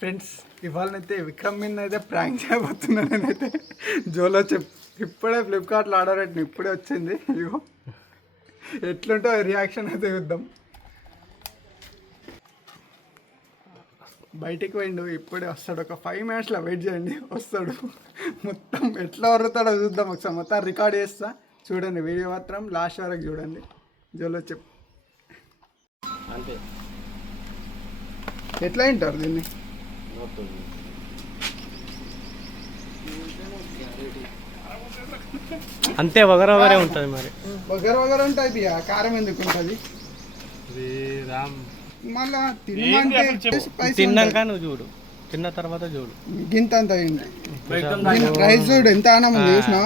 Friends ఇవాళనైతే Vikram మీద అయితే prank చేయబోతున్నాను నేనైతే జోలో ఇప్పుడే ఫ్లిప్కార్ట్లో ఆర్డర్ పెట్టిన ఇప్పుడే వచ్చింది ఇగో ఎట్లుంటో రియాక్షన్ అయితే చూద్దాం. బయటికి పోయిండు ఇప్పుడే వస్తాడు, ఒక 5 minutesలో వెయిట్ చేయండి వస్తాడు. మొత్తం ఎట్లా వరుతాడో చూద్దాం ఒకసారి, మొత్తం రికార్డ్ చేస్తా చూడండి, వీడియో మాత్రం లాస్ట్ వరకు చూడండి. జోలో అంతే ఎట్లా వింటారు దీన్ని? అంతే వగర వగరే ఉంటుంది మరి, వగర ఉంటుంది. కారం ఎందుకు ఉంటుంది మళ్ళా? తిన్నాక నువ్వు చూడు, తిన్న తర్వాత చూడు. గింత అంత ప్రైస్ చూడు ఎంత ఆనం ఉంది చూసినా,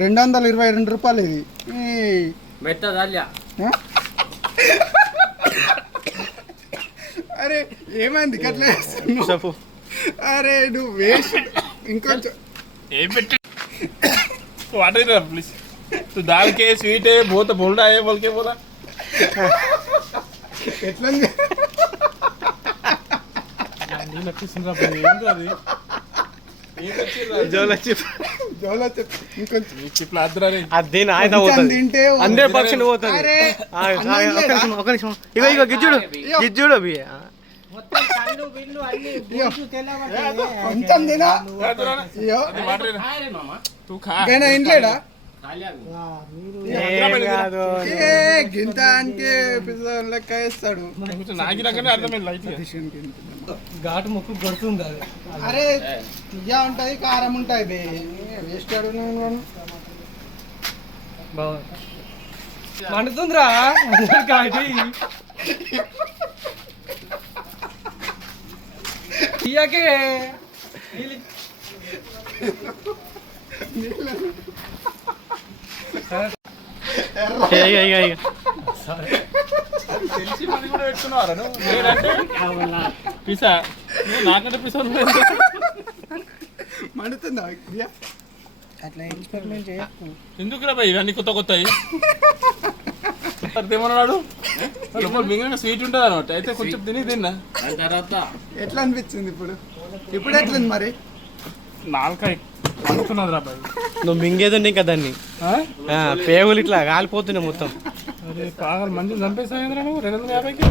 222 రూపాయలు ఇది. అరే ఏమైంది కట్లే? అరే నువ్వు వేస్ట్ ఇంకొంచెం वाटर प्लीज तू दाल के स्वीट है बहुत बोल रहा है बोल के बोला ఎట్లా అదే ఆయన పోతుంది 100% పోతుంది. ఒక నిమిషం ఇగో ఇగో గిజ్జుడు గిజ్జుడు కొంచెం తినా तू खा ఇంట్లేడా గింత అంటే లెక్క వేస్తాడు. ఘాటు ముక్కు కొడుతుంది అది. అరే తియ్య ఉంటుంది కారం ఉంటుంది వేస్ట్ మండుతుందిరా తీయకే తెలిసి మళ్ళీ కూడా పెట్టుకున్నారా పిసా నాకంటే పిసా మండుతుందా? అట్లా ఎక్స్పెరిమెంట్ చేయకు. ఎందుకురా భయ్ ఇవన్నీ కొత్త కొత్తవి ఏమన్నాడు మిగిలిన స్వీట్ ఉంటుంది అనమాట. అయితే కొంచెం తిన్నా తర్వాత ఎట్లా అనిపించింది ఇప్పుడు? ఇప్పుడు ఎట్లుంది మరి? నాలుకాయ అనుకున్నది రా భయ్. నువ్వు మింగేదండి ఇంకా దాన్ని పేగులు ఇట్లా కాలిపోతున్నాయి మొత్తం. అరే పాగలు మంచిగా చంపేసావు 250కి.